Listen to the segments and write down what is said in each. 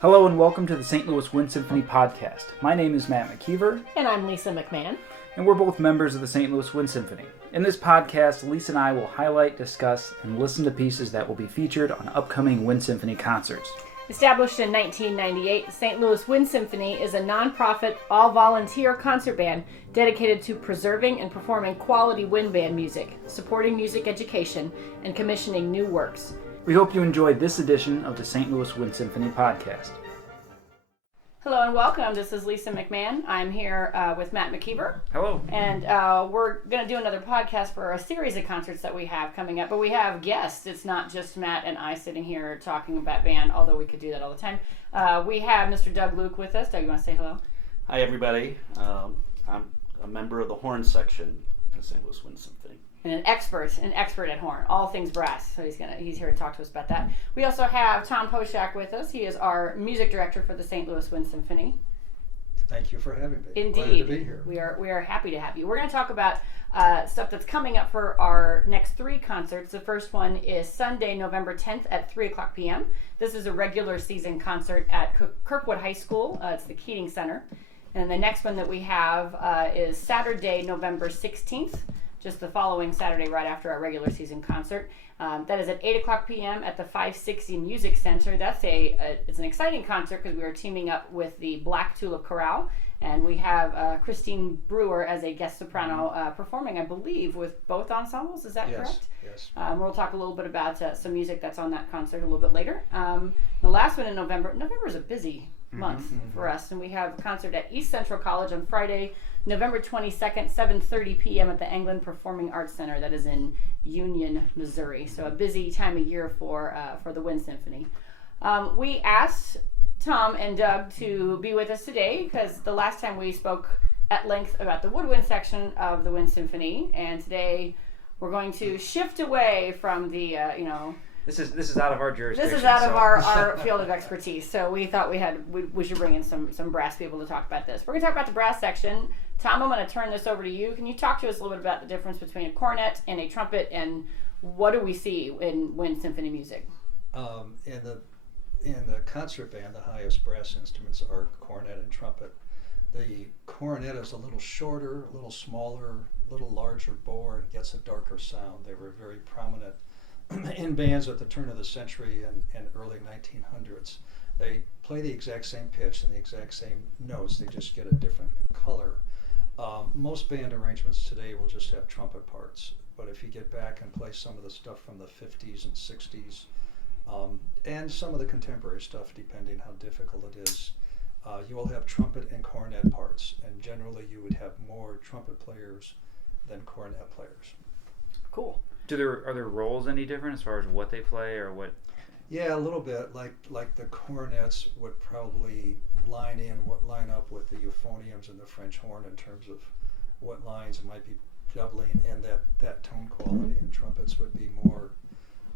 Hello and welcome to the St. Louis Wind Symphony podcast. My name is Matt McKeever. And I'm Lisa McMahon. And we're both members of the St. Louis Wind Symphony. In this podcast, Lisa and I will highlight, discuss, and listen to pieces that will be featured on upcoming Wind Symphony concerts. Established in 1998, the St. Louis Wind Symphony is a nonprofit, all-volunteer concert band dedicated to preserving and performing quality wind band music, supporting music education, and commissioning new works. We hope you enjoyed this edition of the St. Louis Wind Symphony podcast. Hello and welcome. This is Lisa McMahon. I'm here with Matt McKeever. Hello. And we're going to do another podcast for a series of concerts that we have coming up. But we have guests. It's not just Matt and I sitting here talking about band, although we could do that all the time. We have Mr. Doug Luke with us. Doug, you want to say hello? Hi, everybody. I'm a member of the horn section of the St. Louis Wind Symphony. And an expert at horn, all things brass. So he's here to talk to us about that. We also have Tom Poshak with us. He is our music director for the St. Louis Wind Symphony. Thank you for having me. Indeed, glad to be here. We are happy to have you. We're going to talk about stuff that's coming up for our next three concerts. The first one is Sunday, November 10th at 3:00 p.m. This is a regular season concert at Kirkwood High School. It's the Keating Center. And the next one that we have is Saturday, November 16th. Just the following Saturday, right after our regular season concert. That is at 8:00 p.m. at the 560 Music Center. That's it's an exciting concert because we are teaming up with the Black Tulip Chorale, and we have Christine Brewer as a guest soprano performing, I believe, with both ensembles. Is that correct? Yes. We'll talk a little bit about some music that's on that concert a little bit later. The last one in November. November is a busy month for us, and we have a concert at East Central College on Friday, November 22nd, 7:30 p.m. at the Anglin Performing Arts Center. That is in Union, Missouri. So a busy time of year for the Wind Symphony. We asked Tom and Doug to be with us today because the last time we spoke at length about the woodwind section of the Wind Symphony, and today we're going to shift away from the This is out of our jurisdiction. This is out of our field of expertise, so we thought we should bring in some brass people to talk about this. We're going to talk about the brass section. Tom, I'm going to turn this over to you. Can you talk to us a little bit about the difference between a cornet and a trumpet, and what do we see in wind symphony music? In the concert band, the highest brass instruments are cornet and trumpet. The cornet is a little shorter, a little smaller, a little larger bore, and gets a darker sound. They were very prominent in bands at the turn of the century and early 1900s. They play the exact same pitch and the exact same notes, they just get a different color. Most band arrangements today will just have trumpet parts, but if you get back and play some of the stuff from the 50s and 60s, and some of the contemporary stuff, depending how difficult it is, you will have trumpet and cornet parts, and generally you would have more trumpet players than cornet players. Cool. Are there roles any different as far as what they play or what? Yeah, a little bit. Like the cornets would probably line up with the euphoniums and the French horn in terms of what lines it might be doubling, and that tone quality. And trumpets would be more.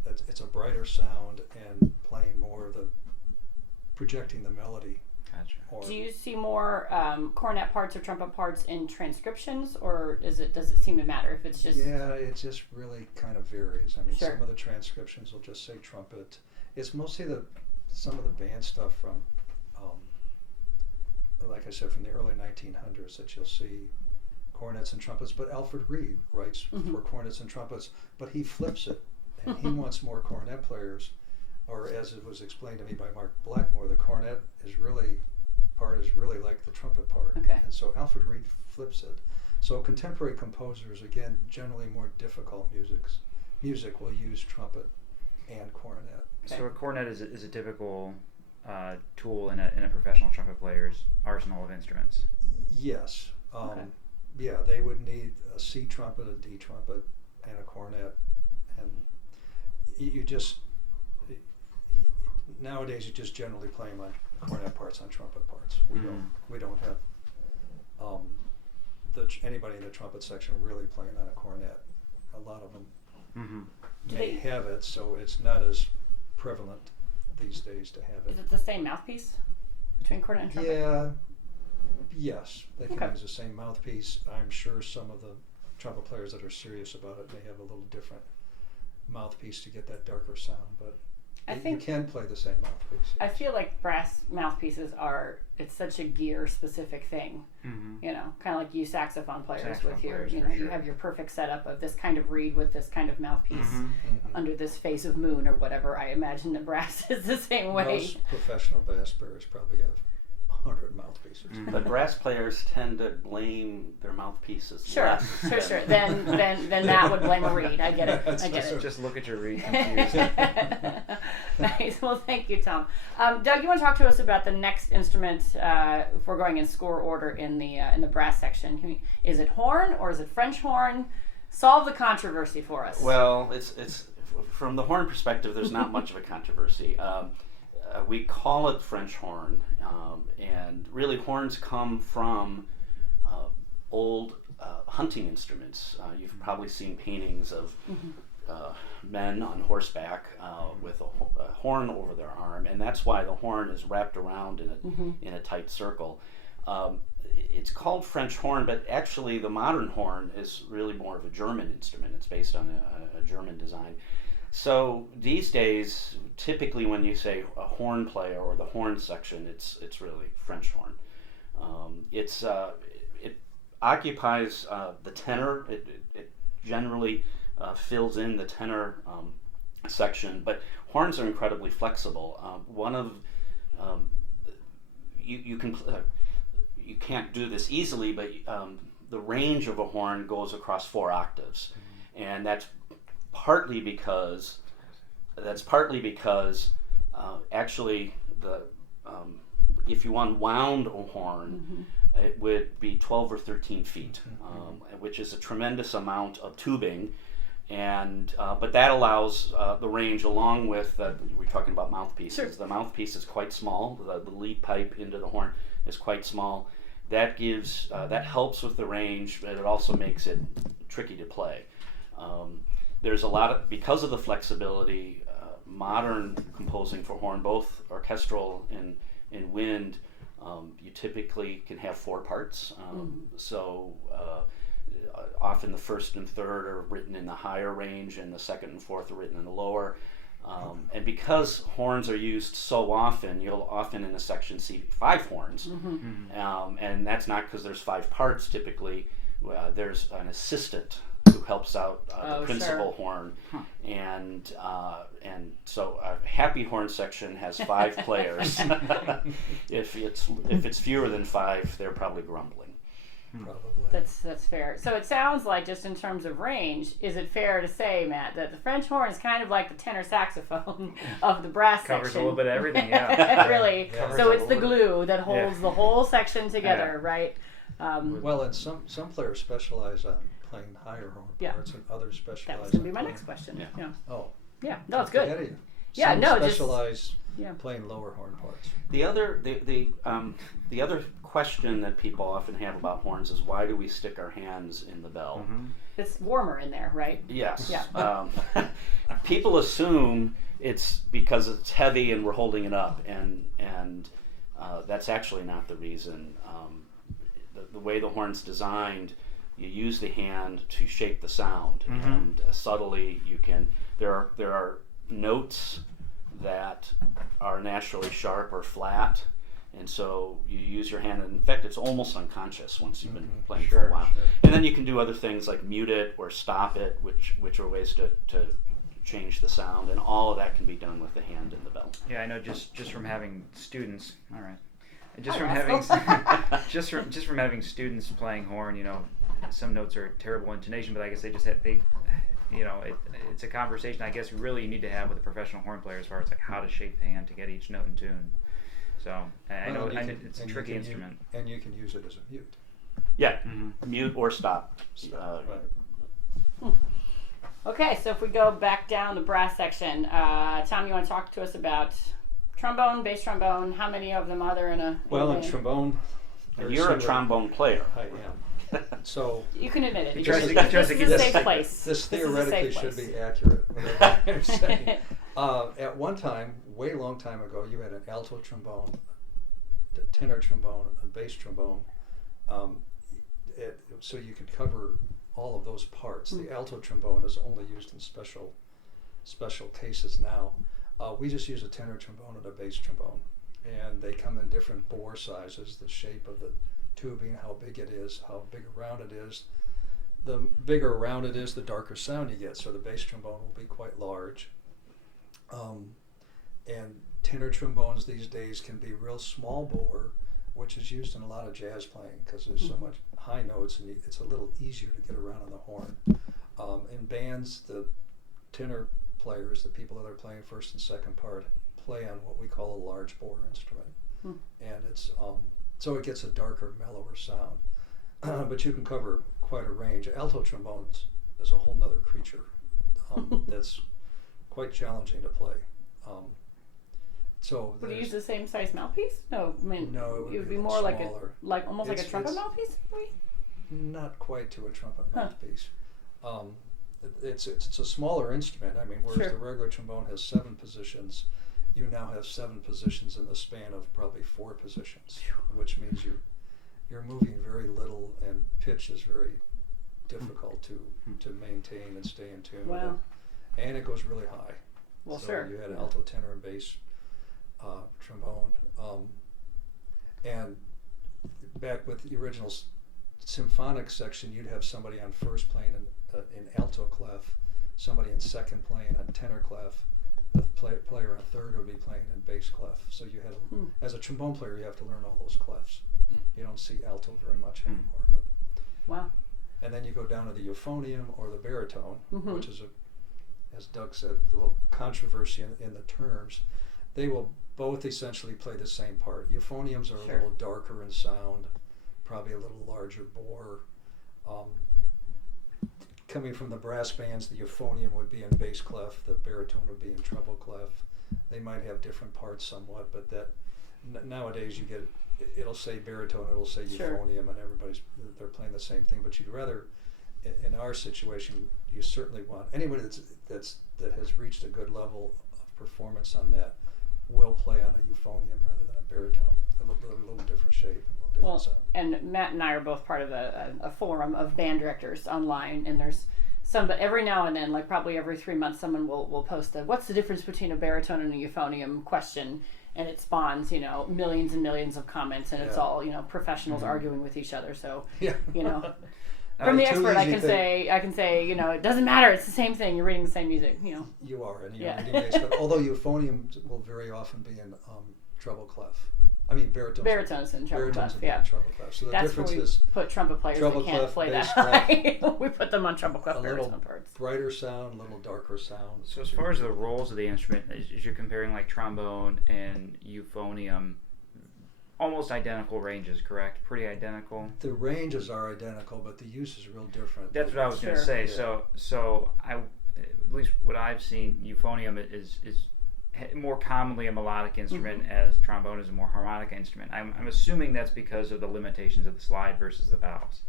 It's a brighter sound and playing more of the projecting the melody. Gotcha. Do you see more cornet parts or trumpet parts in transcriptions, or does it seem to matter if it's just? Yeah, it just really kind of varies. I mean, Sure. Some of the transcriptions will just say trumpet. It's mostly some of the band stuff from, like I said, from the early 1900s that you'll see cornets and trumpets. But Alfred Reed writes for cornets and trumpets, but he flips it, and he wants more cornet players. Or as it was explained to me by Mark Blackmore, the cornet is really like the trumpet part. Okay. And so Alfred Reed flips it. So contemporary composers, again, generally more difficult music will use trumpet and cornet. Okay. So a cornet is a typical tool in a professional trumpet player's arsenal of instruments. Yes. Okay. Yeah, they would need a C trumpet, a D trumpet, and a cornet. And nowadays you just generally play them on cornet parts on trumpet parts. We don't have anybody in the trumpet section really playing on a cornet. A lot of them may have it, so it's not as prevalent these days to have it. Is it the same mouthpiece between cornet and trumpet? Yeah. Yes, they can Okay. use the same mouthpiece. I'm sure some of the trumpet players that are serious about it may have a little different mouthpiece to get that darker sound, but I You think can play the same mouthpiece. I feel like brass mouthpieces it's such a gear specific thing. Mm-hmm. You know, kind of like you saxophone players Saxophone with your, players, you for know, you sure. have your perfect setup of this kind of reed with this kind of mouthpiece Mm-hmm. under this face of moon or whatever. I imagine that brass is the same way. Most professional bass players probably have 100 mouthpieces. Mhm. But brass players tend to blame their mouthpieces Sure, less. sure. Then that would blame a reed. I get it. I get it. Just look at your reed confused. Nice. Well, thank you, Tom. Doug, you want to talk to us about the next instrument? If we're going in score order in the brass section, is it horn or is it French horn? Solve the controversy for us. Well, it's from the horn perspective. There's not much of a controversy. We call it French horn, and really horns come from old hunting instruments. You've probably seen paintings of men on horseback with a horn over their arm, and that's why the horn is wrapped around in a tight circle. It's called French horn, but actually the modern horn is really more of a German instrument. It's based on a German design. So these days, typically when you say a horn player or the horn section, it's really French horn. It occupies the tenor. It generally fills in the tenor section, but horns are incredibly flexible. You can't do this easily, but the range of a horn goes across 4 octaves, and that's partly because actually if you unwound a horn, it would be 12 or 13 feet, which is a tremendous amount of tubing, and but that allows the range along with we're talking about mouthpieces. Sure. The mouthpiece is quite small. The lead pipe into the horn is quite small. That gives that helps with the range, but it also makes it tricky to play. There's a lot of, because of the flexibility, modern composing for horn, both orchestral and wind, you typically can have 4 parts. So often the first and third are written in the higher range, and the second and fourth are written in the lower. And because horns are used so often, you'll often in a section see 5 horns. And that's not because there's 5 parts typically. There's an assistant who helps out the principal horn, and so a happy horn section has 5 players. If it's fewer than 5, they're probably grumbling. Probably. That's fair. So it sounds like, just in terms of range, is it fair to say, Matt, that the French horn is kind of like the tenor saxophone of the brass section? Covers a little bit of everything, yeah. Really. Yeah. So it's the glue that holds the whole section together, Yeah. right? Well, and some players specialize on playing higher horn Yeah. parts, and others specialize. That was going to be on my playing- next question. Yeah. Yeah. Oh, Yeah. No, it's ahead good. of you. Yeah, Some no, just- specialize Yeah. playing lower horn parts. The other question that people often have about horns is, why do we stick our hands in the bell? It's warmer in there, right? Yes. Yeah. People assume it's because it's heavy and we're holding it up, and that's actually not the reason. The way the horn's designed, you use the hand to shape the sound, and subtly you can. There are notes that are naturally sharp or flat, and so you use your hand. In fact, it's almost unconscious once you've been playing for a while. Sure. And then you can do other things like mute it or stop it, which are ways to change the sound, and all of that can be done with the hand in the bell. Yeah, I know. Just from having students. All right. Just Hi, from Russell. having just from having students playing horn, some notes are terrible intonation, but I guess it's a conversation I guess really you need to have with a professional horn player as far as like how to shape the hand to get each note in tune. So I know it's a tricky instrument. And you can use it as a mute. Yeah, mute or stop. Right. Okay, so if we go back down the brass section, Tom, you want to talk to us about trombone, bass trombone? How many of them are there in a Well, in band? trombone, And very you're a similar- trombone player. I am. So You can admit it. He tries to- This he tries to is get a this- safe place. this This is a theoretically safe should place. be accurate. Whatever you're saying. At one time, way long time ago, you had an alto trombone, a tenor trombone, a bass trombone. So you could cover all of those parts. The alto trombone is only used in special cases now. We just use a tenor trombone and a bass trombone, and they come in different bore sizes, the shape of the tubing, how big it is, how big around it is. The bigger around it is, the darker sound you get. So the bass trombone will be quite large. And tenor trombones these days can be real small bore, which is used in a lot of jazz playing because there's so much high notes and it's a little easier to get around on the horn. In bands, the tenor players, the people that are playing first and second part, play on what we call a large bore instrument, and it's so it gets a darker, mellower sound. But you can cover quite a range. Alto trombones is a whole nother creature that's quite challenging to play. So would you use the same size mouthpiece? No, I mean, no, it would be a more like smaller. almost like a trumpet mouthpiece, maybe? Not quite to a trumpet mouthpiece. It's a smaller instrument. I mean, whereas the regular trombone has 7 positions, you now have 7 positions in the span of probably 4 positions, which means you're moving very little, and pitch is very difficult to maintain and stay in tune. Wow. And it goes really high. Well, so sure. You had alto, tenor, and bass trombone, and back with the original symphonic section, you'd have somebody on first playing in alto clef, somebody in second playing on tenor clef, the player on third would be playing in bass clef. So you had, as a trombone player, you have to learn all those clefs. You don't see alto very much anymore. But wow. And then you go down to the euphonium or the baritone, which is, as Doug said, a little controversy in the terms. They will both essentially play the same part. Euphoniums are a little darker in sound, probably a little larger bore. Coming from the brass bands, the euphonium would be in bass clef, the baritone would be in treble clef. They might have different parts somewhat, but that nowadays you get, it'll say baritone, it'll say euphonium, and they're playing the same thing. But you'd rather, in our situation, you certainly want anybody that has reached a good level of performance on that will play on a euphonium rather than a baritone. A little different shape, a little different sound. And Matt and I are both part of a forum of band directors online, and there's some, but every now and then, like probably every 3 months, someone will post what's the difference between a baritone and a euphonium question, and it spawns, millions and millions of comments, and it's all, professionals arguing with each other. So, from the expert, I can say, it doesn't matter. It's the same thing. You're reading the same music, You are, and you're reading bass clef. Although euphoniums will very often be in treble clef. I mean, baritones in treble clef. Treble clef. So the that's difference where we is put trumpet players that can't clef, play that clef, high. We put them on treble clef baritone parts. Brighter sound, a little darker sound. So as far as the roles of the instrument, as you're comparing like trombone and euphonium, almost identical ranges, correct? Pretty identical. The ranges are identical, but the use is real different. That's what I was going to say. Yeah. So I, at least what I've seen, euphonium is more commonly a melodic instrument, as trombone is a more harmonic instrument. I'm assuming that's because of the limitations of the slide versus the valves.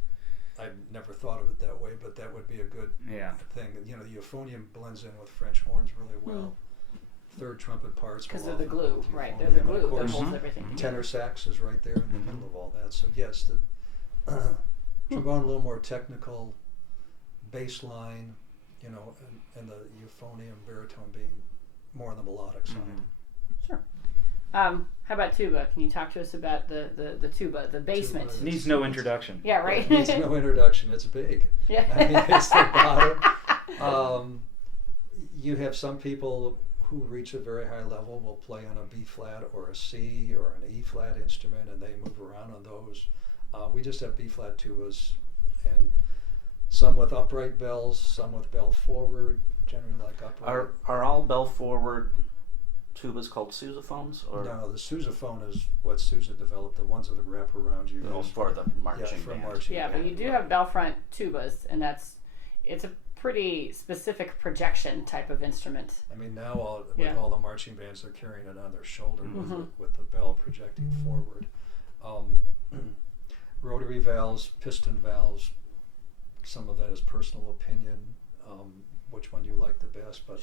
I've never thought of it that way, but that would be a good thing. The euphonium blends in with French horns really well. Third trumpet parts because will they're the often glue, go with right? euphonium. They're the glue And that of course, holds everything. tenor sax is right there in the middle of all that. So yes, the trombone a little more technical, bass line, and the euphonium, baritone being more on the melodic side. Sure. How about tuba? Can you talk to us about the tuba, the basement? Tuba Needs no introduction. Yeah, right. It needs no introduction. It's big. Yeah. I mean, it's the bottom. You have some people who reach a very high level will play on a B flat or a C or an E flat instrument, and they move around on those. We just have B flat tubas, and some with upright bells, some with bell forward, generally like upright. Are all bell forward tubas called sousaphones? Or No, the sousaphone is what Sousa developed, the ones that wrap around you. for the marching for band? marching Yeah, but band, you do right. have bell front tubas, and it's a pretty specific projection type of instrument. I mean, now all the marching bands, they're carrying it on their shoulder with the bell projecting forward. Rotary valves, piston valves, some of that is personal opinion, which one you like the best, but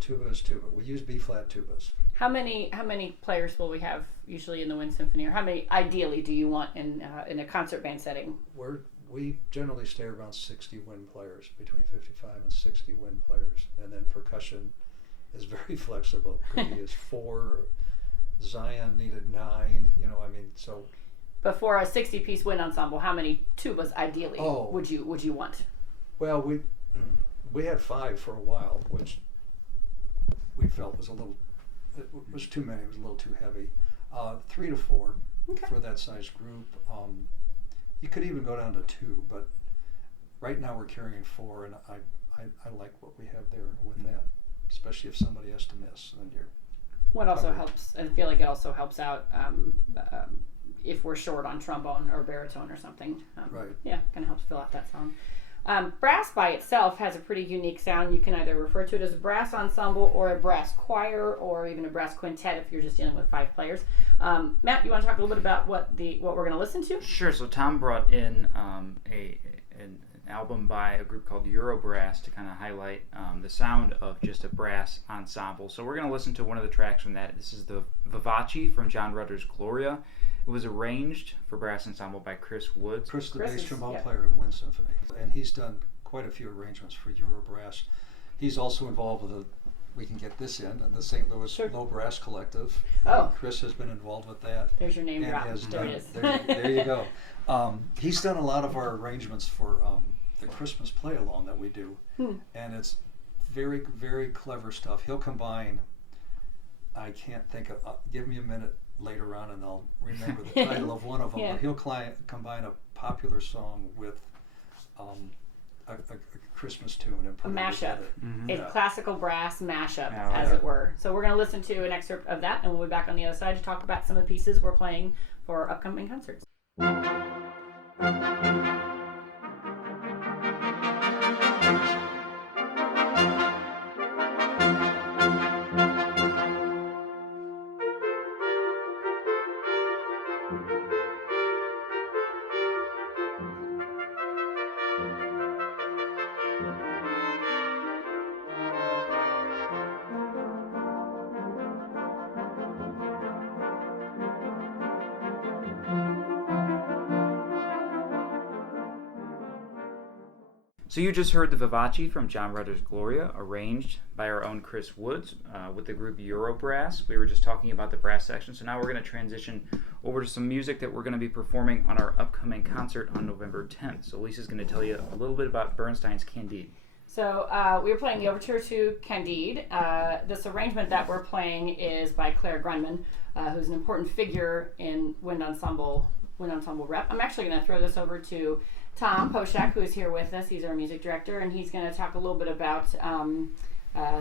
tuba is tuba. We use B-flat tubas. How many players will we have usually in the Wind Symphony, or how many ideally do you want in a concert band setting? We generally stay around 60 wind players, between 55 and 60 wind players, and then percussion is very flexible. Could be as 4. Zion needed 9. You know, I mean, so. But for a 60-piece wind ensemble, how many tubas ideally Oh. would you want? Well, we had 5 for a while, which we felt was it was too many. It was a little too heavy. 3 to 4 Okay. for that size group. You could even go down to 2, but right now we're carrying 4, and I like what we have there with that, especially if somebody has to miss, then you're. What also covered. helps, I feel like it also helps out if we're short on trombone or baritone or something. Right. Yeah, kind of helps fill out that sound. Brass by itself has a pretty unique sound. You can either refer to it as a brass ensemble or a brass choir or even a brass quintet if you're just dealing with 5 players. Matt, you want to talk a little bit about what we're going to listen to? Sure. So Tom brought in an album by a group called Eurobrass to kind of highlight the sound of just a brass ensemble. So we're going to listen to one of the tracks from that. This is the Vivace from John Rutter's Gloria. It was arranged for brass ensemble by Chris Woods. Chris, the bass trombone yeah. player in Wind Symphony, and he's done quite a few arrangements for Eurobrass. He's also involved with we can get this in, the St. Louis Sure. Low Brass Collective. Oh. Chris has been involved with that. There's your name And drop. has There done, it is. there you go. He's done a lot of our arrangements for the Christmas play along that we do, and it's very, very clever stuff. He'll combine. I can't think of. Give me a minute later on, and I'll remember the title of one of them. Yeah. But he'll combine a popular song with a Christmas tune and put A it mashup. together. Mm-hmm. A Yeah. classical brass mashup, Yeah, as yeah. it were. So we're going to listen to an excerpt of that, and we'll be back on the other side to talk about some of the pieces we're playing for our upcoming concerts. So you just heard the Vivace from John Rutter's Gloria, arranged by our own Chris Woods with the group Eurobrass. We were just talking about the brass section, so now we're going to transition over to some music that we're going to be performing on our upcoming concert on November 10th. So Lisa's going to tell you a little bit about Bernstein's Candide. So we were playing the overture to Candide. This arrangement that we're playing is by Claire Grunman, who's an important figure in wind ensemble rep. I'm actually going to throw this over to Tom Poshak, who is here with us. He's our music director, and he's going to talk a little bit about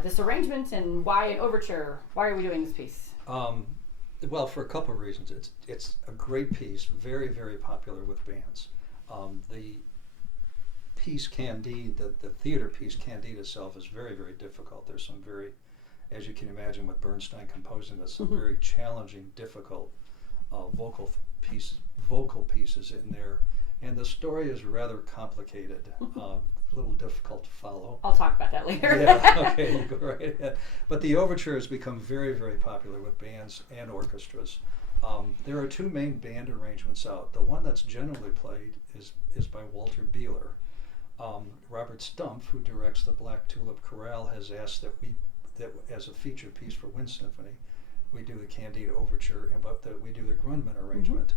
this arrangement and why an overture. Why are we doing this piece? Well, for a couple of reasons. It's a great piece, very, very popular with bands. The piece Candide, the theater piece Candide itself is very, very difficult. There's some very, as you can imagine with Bernstein composing this, some very challenging, difficult vocal pieces in there. And the story is rather complicated, a little difficult to follow. I'll talk about that later. Yeah, okay, you go right ahead. But the overture has become very, very popular with bands and orchestras. There are 2 main band arrangements out. The one that's generally played is by Walter Beeler. Robert Stumpf, who directs the Black Tulip Chorale, has asked that as a feature piece for Wind Symphony, we do the Candide overture, but that we do the Grunman arrangement.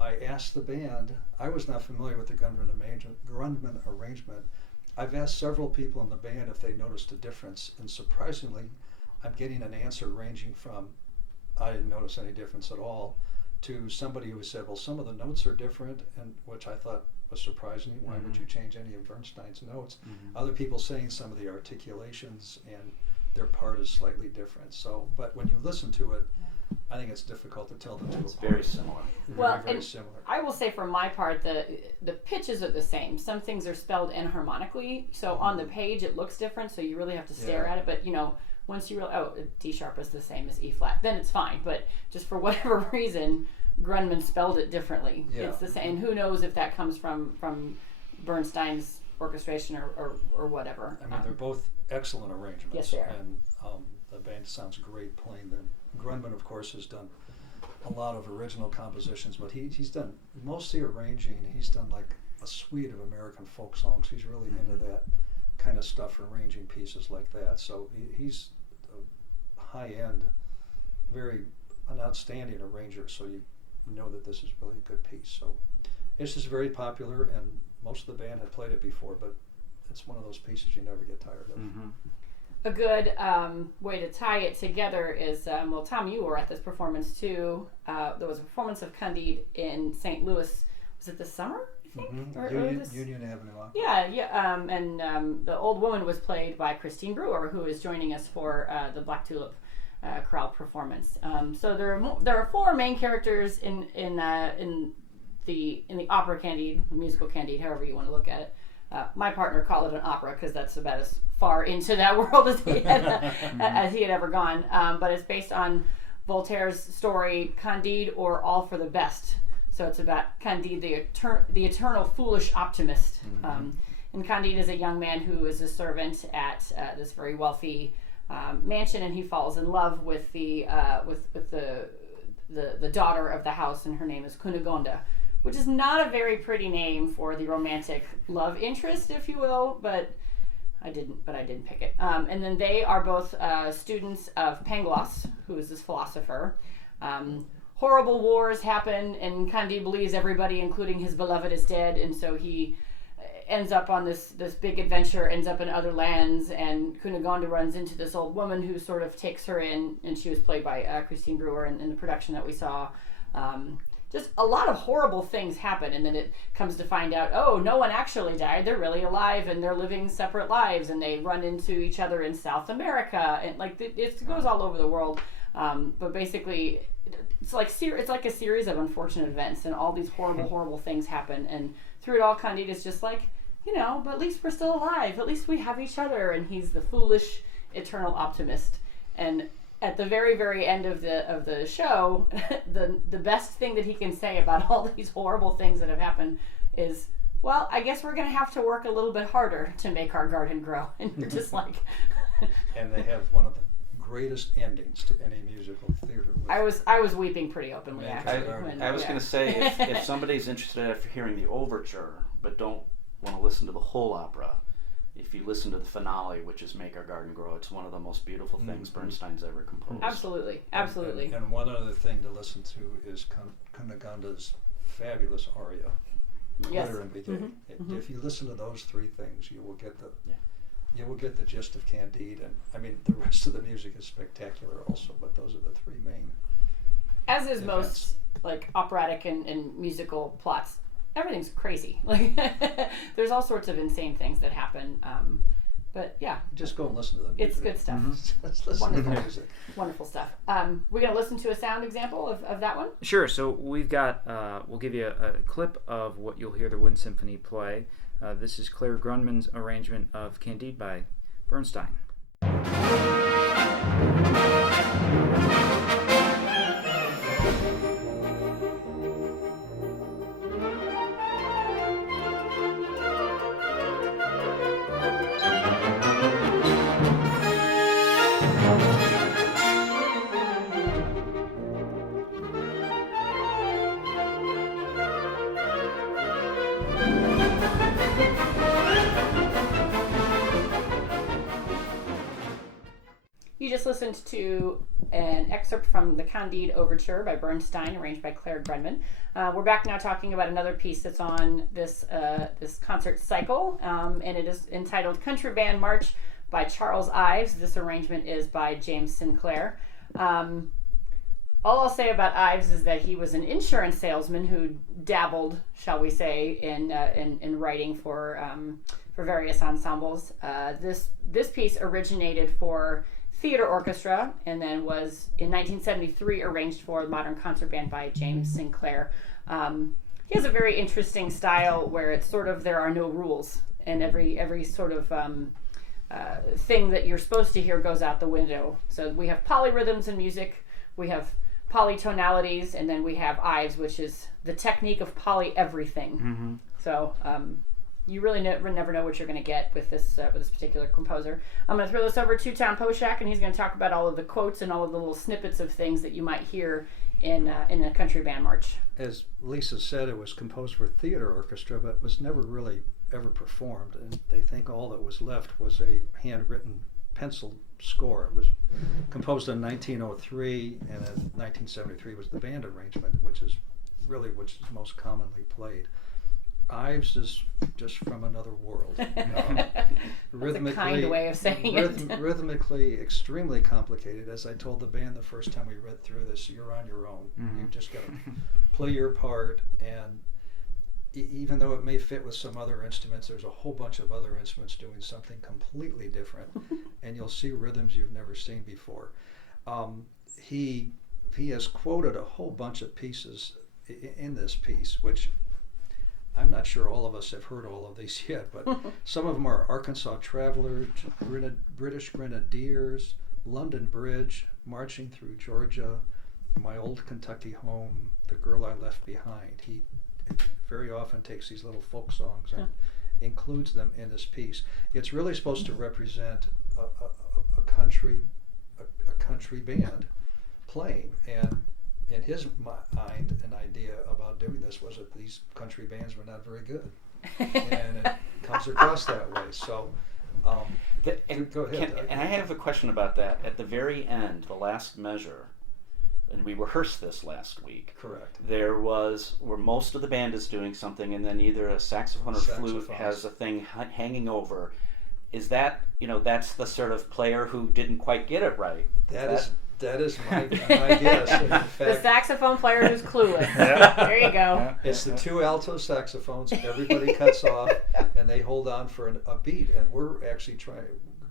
I asked the band, I was not familiar with the Grunman arrangement. I've asked several people in the band if they noticed a difference, and surprisingly, I'm getting an answer ranging from, I didn't notice any difference at all, to somebody who said, well, some of the notes are different, and which I thought was surprising. Why would you change any of Bernstein's notes? Other people saying some of the articulations and their part is slightly different. So, but when you listen to it, I think it's difficult to tell the two It's apart. very similar. Well, very and similar. I will say for my part, the pitches are the same. Some things are spelled enharmonically, so on the page it looks different, so you really have to stare Yeah. at it. But once you realize, D sharp is the same as E flat, then it's fine. But just for whatever reason, Grunman spelled it differently. Yeah. It's the same. And who knows if that comes from Bernstein's orchestration or whatever. I mean, they're both excellent arrangements. Yes, they are. And the band sounds great playing them. Grunman, of course, has done a lot of original compositions, but he's done mostly arranging. He's done like a suite of American folk songs. He's really into that kind of stuff, arranging pieces like that. So he's high-end, an outstanding arranger, so you know that this is really a good piece. So it's just very popular, and most of the band had played it before, but it's one of those pieces you never get tired of. Mm-hmm. A good way to tie it together is, well, Tom, you were at this performance too. There was a performance of Candide in St. Louis. Was it this summer, I think? Mm-hmm. Or Union Avenue Opera. Yeah. And the old woman was played by Christine Brewer, who is joining us for the Black Tulip chorale performance. So there are four main characters in the opera Candide, the musical Candide, however you want to look at it. My partner called it an opera because that's about as far into that world as he had ever gone. But it's based on Voltaire's story Candide, or All for the Best. So it's about Candide, the eternal foolish optimist. Mm-hmm. And Candide is a young man who is a servant at this very wealthy mansion, and he falls in love with the daughter of the house, and her name is Cunegonde, which is not a very pretty name for the romantic love interest, if you will, but I didn't pick it. And then they are both students of Pangloss, who is this philosopher. Horrible wars happen, and Candide believes everybody, including his beloved, is dead, and so he ends up on this big adventure, ends up in other lands, and Cunegonde runs into this old woman who sort of takes her in, and she was played by Christine Brewer in the production that we saw. Just a lot of horrible things happen, and then it comes to find out, oh, no one actually died. They're really alive, and they're living separate lives, and they run into each other in South America, and it goes all over the world. But basically, it's like a series of unfortunate events, and all these horrible things happen. And through it all, Candide is just like, but at least we're still alive. At least we have each other. And he's the foolish, eternal optimist. And at the very, very end of the show, the best thing that he can say about all these horrible things that have happened is, well, I guess we're going to have to work a little bit harder to make our garden grow. And you're just like... And they have one of the greatest endings to any musical theater. I was weeping pretty openly, actually. I was going to say, if somebody's interested after hearing the overture, but don't want to listen to the whole opera, if you listen to the finale, which is Make Our Garden Grow, it's one of the most beautiful things Bernstein's ever composed. Absolutely. And one other thing to listen to is Cunegonde's fabulous aria, Yes. Glitter and Beguet. Mm-hmm. If you listen to those three things, you will get the gist of Candide, and I mean the rest of the music is spectacular also, but those are the three main. As is events. most like operatic and musical plots. Everything's crazy. Like there's all sorts of insane things that happen. But yeah, Just go and listen to the music. it's good stuff. Just listen to the Wonderful. music. Wonderful stuff. We're gonna listen to a sound example of that one. Sure. So we've got, we'll give you a clip of what you'll hear the Wind Symphony play. This is Claire Grundmann's arrangement of Candide by Bernstein. You just listened to an excerpt from the Candide Overture by Bernstein, arranged by Claire Grundmann. We're back now talking about another piece that's on this concert cycle, and it is entitled Country Band March by Charles Ives. This arrangement is by James Sinclair. All I'll say about Ives is that he was an insurance salesman who dabbled, shall we say, in writing for various ensembles. This piece originated for theater orchestra, and then was in 1973 arranged for the Modern Concert Band by James Sinclair. He has a very interesting style where it's sort of there are no rules, and every sort of thing that you're supposed to hear goes out the window. So we have polyrhythms in music, we have polytonalities, and then we have Ives, which is the technique of poly everything. Mm-hmm. So you really never know what you're going to get with this particular composer. I'm going to throw this over to Tom Poshak, and he's going to talk about all of the quotes and all of the little snippets of things that you might hear in a country band march. As Lisa said, it was composed for theater orchestra, but was never really ever performed, and they think all that was left was a handwritten pencil score. It was composed in 1903, and in 1973 was the band arrangement, which is most commonly played. Ives is just from another world. That's a kind way of saying it. Rhythmically extremely complicated. As I told the band the first time we read through this, you're on your own. Mm-hmm. You've just got to play your part, and even though it may fit with some other instruments, there's a whole bunch of other instruments doing something completely different, and you'll see rhythms you've never seen before. He has quoted a whole bunch of pieces in this piece, which I'm not sure all of us have heard all of these yet, but some of them are Arkansas Travelers, British Grenadiers, London Bridge, Marching Through Georgia, My Old Kentucky Home, The Girl I Left Behind. He very often takes these little folk songs and includes them in this piece. It's really supposed to represent a country band playing, and in his mind, an idea about doing this was that these country bands were not very good, and it comes across that way. So, go ahead. And I have a question about that. At the very end, the last measure, and we rehearsed this last week. Correct. There was where most of the band is doing something, and then either a saxophone or flute has a thing hanging over. Is that that's the sort of player who didn't quite get it right? That is my guess. In fact, the saxophone player who's clueless. There you go. It's the two alto saxophones. Everybody cuts off, and they hold on for a beat. And we're actually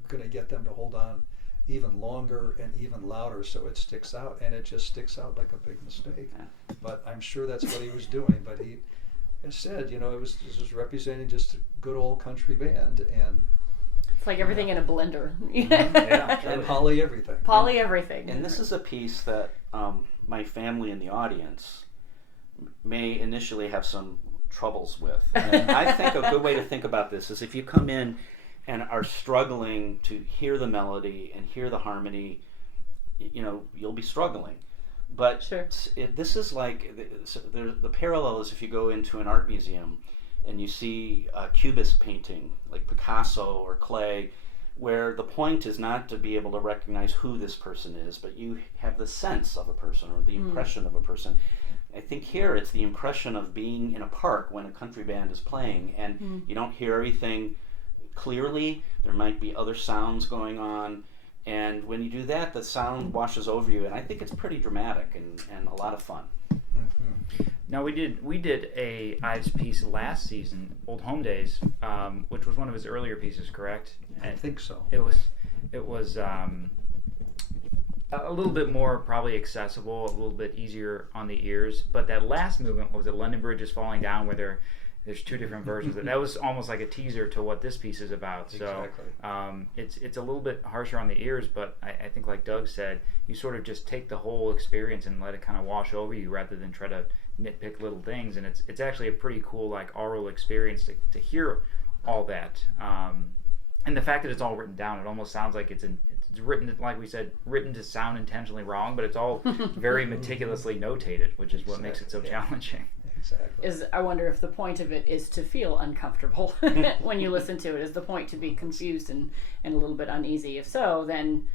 going to get them to hold on even longer and even louder, so it sticks out. And it just sticks out like a big mistake. But I'm sure that's what he was doing. But he said, it was representing just a good old country band, and it's like everything in a blender. And poly everything. Poly everything. And this is a piece that my family in the audience may initially have some troubles with. And I think a good way to think about this is if you come in and are struggling to hear the melody and hear the harmony, you'll be struggling. But sure. This is like, the parallel is if you go into an art museum and you see a cubist painting like Picasso or Clay, where the point is not to be able to recognize who this person is, but you have the sense of a person or the impression of a person. I think here it's the impression of being in a park when a country band is playing, and you don't hear everything clearly. There might be other sounds going on, and when you do that, the sound washes over you, and I think it's pretty dramatic and a lot of fun. Now we did a Ives piece last season, Old Home Days, which was one of his earlier pieces, correct? I think so. It was a little bit more probably accessible, a little bit easier on the ears. But that last movement was London Bridge is Falling Down, where there's two different versions. That was almost like a teaser to what this piece is about. So it's a little bit harsher on the ears, but I think like Doug said, you sort of just take the whole experience and let it kind of wash over you rather than try to nitpick little things. And it's actually a pretty cool like aural experience to hear all that. And the fact that it's all written down, it almost sounds like it's written, like we said, written to sound intentionally wrong, but it's all very meticulously notated, which is what makes it so challenging. Exactly. I wonder if the point of it is to feel uncomfortable when you listen to it. Is the point to be confused and a little bit uneasy? If so, then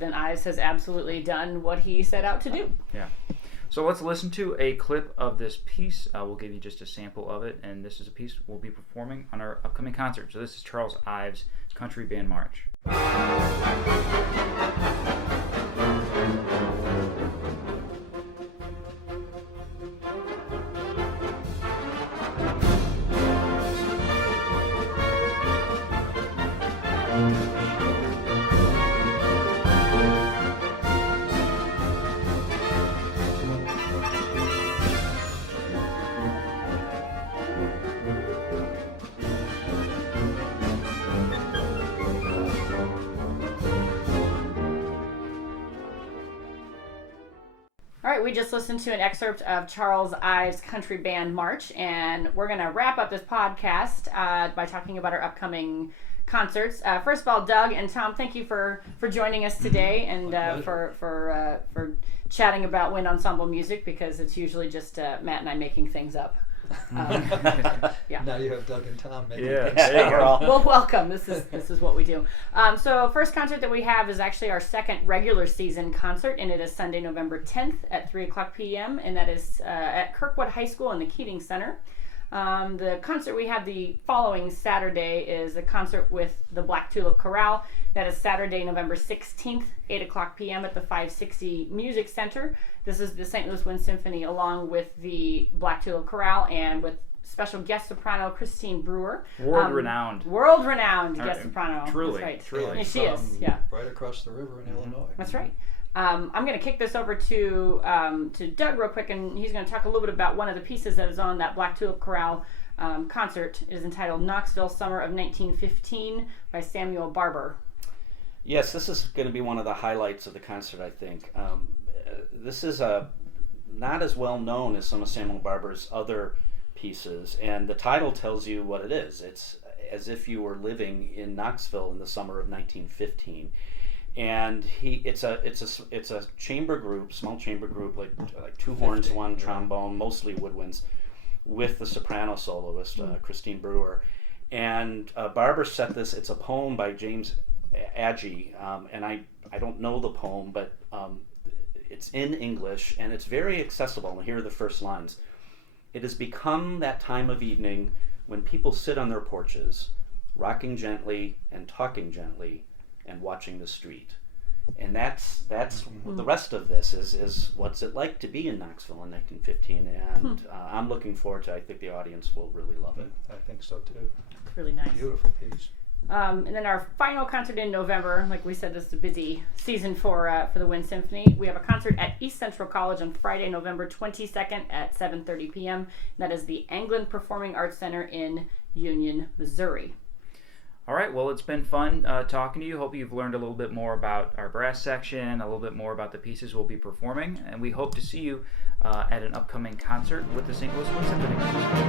Ives has absolutely done what he set out to do. Yeah. So let's listen to a clip of this piece. We'll give you just a sample of it, and this is a piece we'll be performing on our upcoming concert. So this is Charles Ives' Country Band March. All right, we just listened to an excerpt of Charles Ives' Country Band March, and we're going to wrap up this podcast by talking about our upcoming concerts. First of all, Doug and Tom, thank you for joining us today and for chatting about wind ensemble music, because it's usually just Matt and I making things up. Yeah. Now you have Doug and Tom making Yeah. things There you go. Well, welcome. This is what we do. So first concert that we have is actually our second regular season concert, and it is Sunday, November 10th at 3:00 p.m. and that is at Kirkwood High School in the Keating Center. The concert we have the following Saturday is a concert with the Black Tulip Chorale. That is Saturday, November 16th, 8:00 p.m. at the 560 Music Center. This is the St. Louis Wind Symphony along with the Black Tulip Chorale and with special guest soprano Christine Brewer. World-renowned. World-renowned guest soprano. Truly, That's right. truly. Yeah, she is, yeah. Right across the river in Illinois. That's right. I'm going to kick this over to Doug real quick, and he's going to talk a little bit about one of the pieces that is on that Black Tulip Chorale concert. It is entitled Knoxville Summer of 1915 by Samuel Barber. Yes, this is going to be one of the highlights of the concert, I think. This is not as well known as some of Samuel Barber's other pieces, and the title tells you what it is. It's as if you were living in Knoxville in the summer of 1915. And it's a chamber group, small chamber group, like two horns, one trombone, mostly woodwinds, with the soprano soloist Christine Brewer. And Barber set this. It's a poem by James Agee, and I don't know the poem, but it's in English and it's very accessible. And here are the first lines: "It has become that time of evening when people sit on their porches, rocking gently and talking gently, and watching the street." And that's the rest of this is what's it like to be in Knoxville in 1915, and I'm looking forward to. I think the audience will really love it. I think so too. It's really nice. Beautiful piece. And then our final concert in November, like we said, this is a busy season for the Wind Symphony. We have a concert at East Central College on Friday, November 22nd at 7:30 p.m. That is the Anglin Performing Arts Center in Union, Missouri. All right, well, it's been fun talking to you. Hope you've learned a little bit more about our brass section, a little bit more about the pieces we'll be performing, and we hope to see you at an upcoming concert with the St. Louis Wind Symphony.